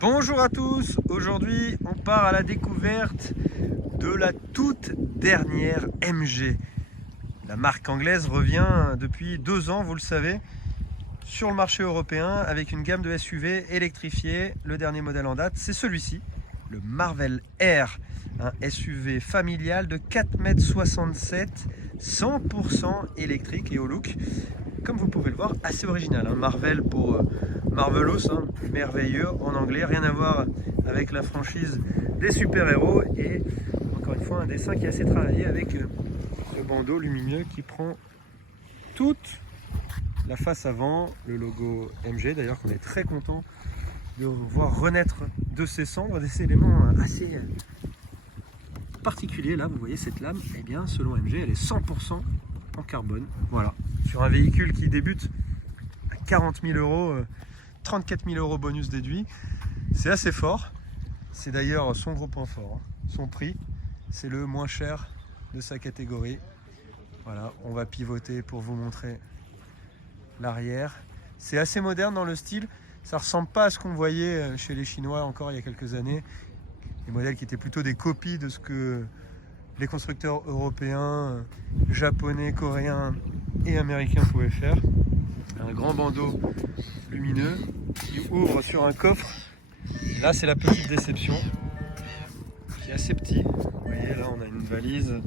Bonjour à tous, aujourd'hui on part à la découverte de la toute dernière MG. La marque anglaise revient depuis 2 ans, vous le savez, sur le marché européen avec une gamme de SUV électrifiés. Le dernier modèle en date, c'est celui-ci, le Marvel R, un SUV familial de 4,67 m, 100% électrique et au look, comme vous pouvez le voir, assez original. Marvel pour Marvelous, merveilleux en anglais, rien à voir avec la franchise des super-héros. Et encore une fois, un dessin qui est assez travaillé avec ce bandeau lumineux qui prend toute la face avant, le logo MG d'ailleurs, qu'on est très content de voir renaître de ses cendres, des éléments assez particuliers. Là, vous voyez cette lame, et bien selon MG, elle est 100% en carbone. Voilà, sur un véhicule qui débute à 40 000 €, 34 000 € bonus déduit, c'est assez fort. C'est d'ailleurs son gros point fort, son prix, c'est le moins cher de sa catégorie. Voilà, on va pivoter pour vous montrer l'arrière. C'est assez moderne dans le style, ça ressemble pas à ce qu'on voyait chez les Chinois encore il y a quelques années, des modèles qui étaient plutôt des copies de ce que les constructeurs européens, japonais, coréens et américains pouvaient faire. Un grand bandeau lumineux qui ouvre sur un coffre. Et là, c'est la petite déception, qui est assez petit. Vous voyez, là, on a une valise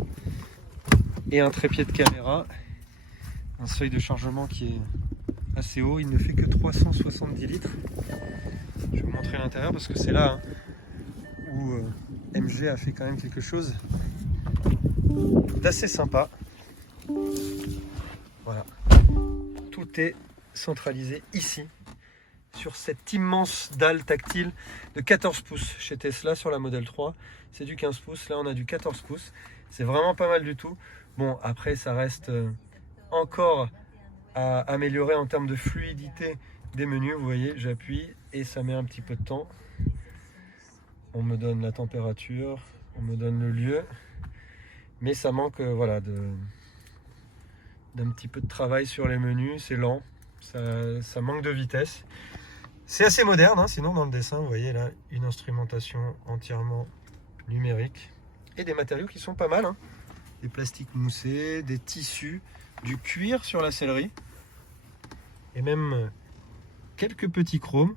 et un trépied de caméra. Un seuil de chargement qui est assez haut. Il ne fait que 370 litres. Je vais vous montrer l'intérieur parce que c'est là où MG a fait quand même quelque chose d'assez sympa. Voilà, tout est centralisé ici sur cette immense dalle tactile de 14 pouces chez Tesla. Sur la Model 3 c'est du 15 pouces, là on a du 14 pouces, c'est vraiment pas mal du tout. Bon, après ça reste encore à améliorer en termes de fluidité des menus. Vous voyez, j'appuie et ça met un petit peu de temps. On me donne la température, on me donne le lieu, mais ça manque voilà, d'un petit peu de travail sur les menus. C'est lent, ça manque de vitesse. C'est assez moderne, sinon dans le dessin, vous voyez là, une instrumentation entièrement numérique et des matériaux qui sont pas mal, des plastiques moussés, des tissus, du cuir sur la sellerie et même quelques petits chromes.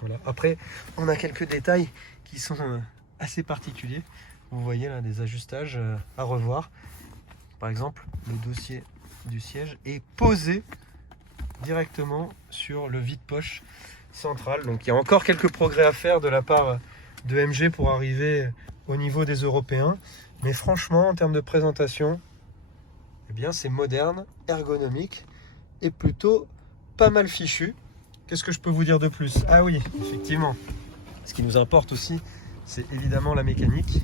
Voilà. Après, on a quelques détails qui sont assez particuliers. Vous voyez là des ajustages à revoir. Par exemple, le dossier du siège est posé directement sur le vide-poche central. Donc il y a encore quelques progrès à faire de la part de MG pour arriver au niveau des Européens. Mais franchement, en termes de présentation, eh bien c'est moderne, ergonomique et plutôt pas mal fichu. Qu'est-ce que je peux vous dire de plus? Ah oui, effectivement, ce qui nous importe aussi, c'est évidemment la mécanique.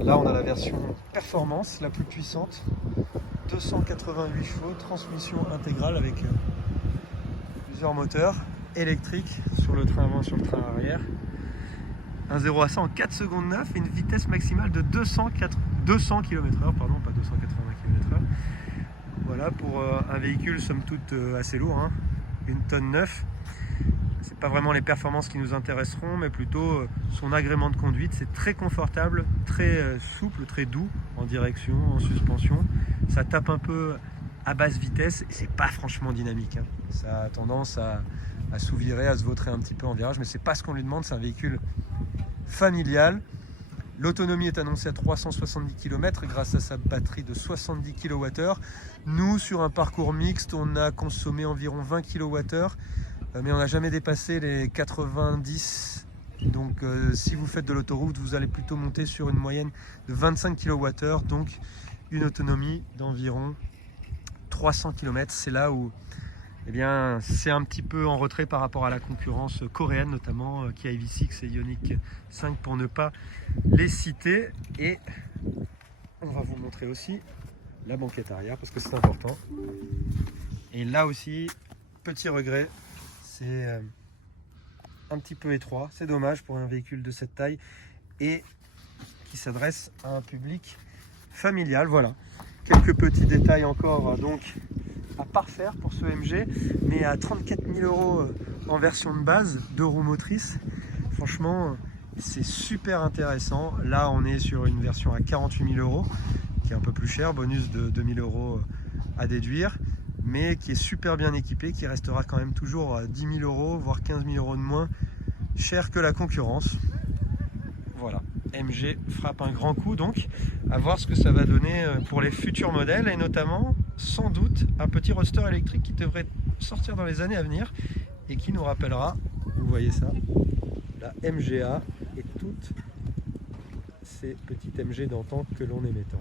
Là, on a la version performance, la plus puissante, 288 chevaux, transmission intégrale avec plusieurs moteurs électriques sur le train avant et sur le train arrière. Un 0 à 100 en 4 secondes 9 et une vitesse maximale de 200 km/h, pardon, pas 280 km/h. Voilà, pour un véhicule somme toute assez lourd, 1 tonne 9. C'est pas vraiment les performances qui nous intéresseront, mais plutôt son agrément de conduite. C'est très confortable, très souple, très doux en direction, en suspension. Ça tape un peu à basse vitesse et c'est pas franchement dynamique. Ça a tendance à sous-virer, à se vautrer un petit peu en virage, mais c'est pas ce qu'on lui demande. C'est un véhicule familial. L'autonomie est annoncée à 370 km grâce à sa batterie de 70 kWh. Nous, sur un parcours mixte, on a consommé environ 20 kWh, mais on n'a jamais dépassé les 90. Donc si vous faites de l'autoroute, vous allez plutôt monter sur une moyenne de 25 kWh, donc une autonomie d'environ 300 km. C'est là où c'est un petit peu en retrait par rapport à la concurrence coréenne, notamment Kia EV6 et Ioniq 5 pour ne pas les citer. Et on va vous montrer aussi la banquette arrière parce que c'est important. Et là aussi, petit regret, c'est un petit peu étroit. C'est dommage pour un véhicule de cette taille et qui s'adresse à un public familial. Voilà, quelques petits détails encore donc à parfaire pour ce MG, mais à 34 000 € en version de base, 2 roues motrices. Franchement, c'est super intéressant. Là, on est sur une version à 48 000 €, qui est un peu plus cher, bonus de 2 000 € à déduire, mais qui est super bien équipé, qui restera quand même toujours à 10 000 €, voire 15 000 € de moins cher que la concurrence. Voilà, MG frappe un grand coup, donc à voir ce que ça va donner pour les futurs modèles, et notamment sans doute un petit roadster électrique qui devrait sortir dans les années à venir et qui nous rappellera, vous voyez ça, la MGA et toutes ces petites MG d'antan que l'on aimait tant.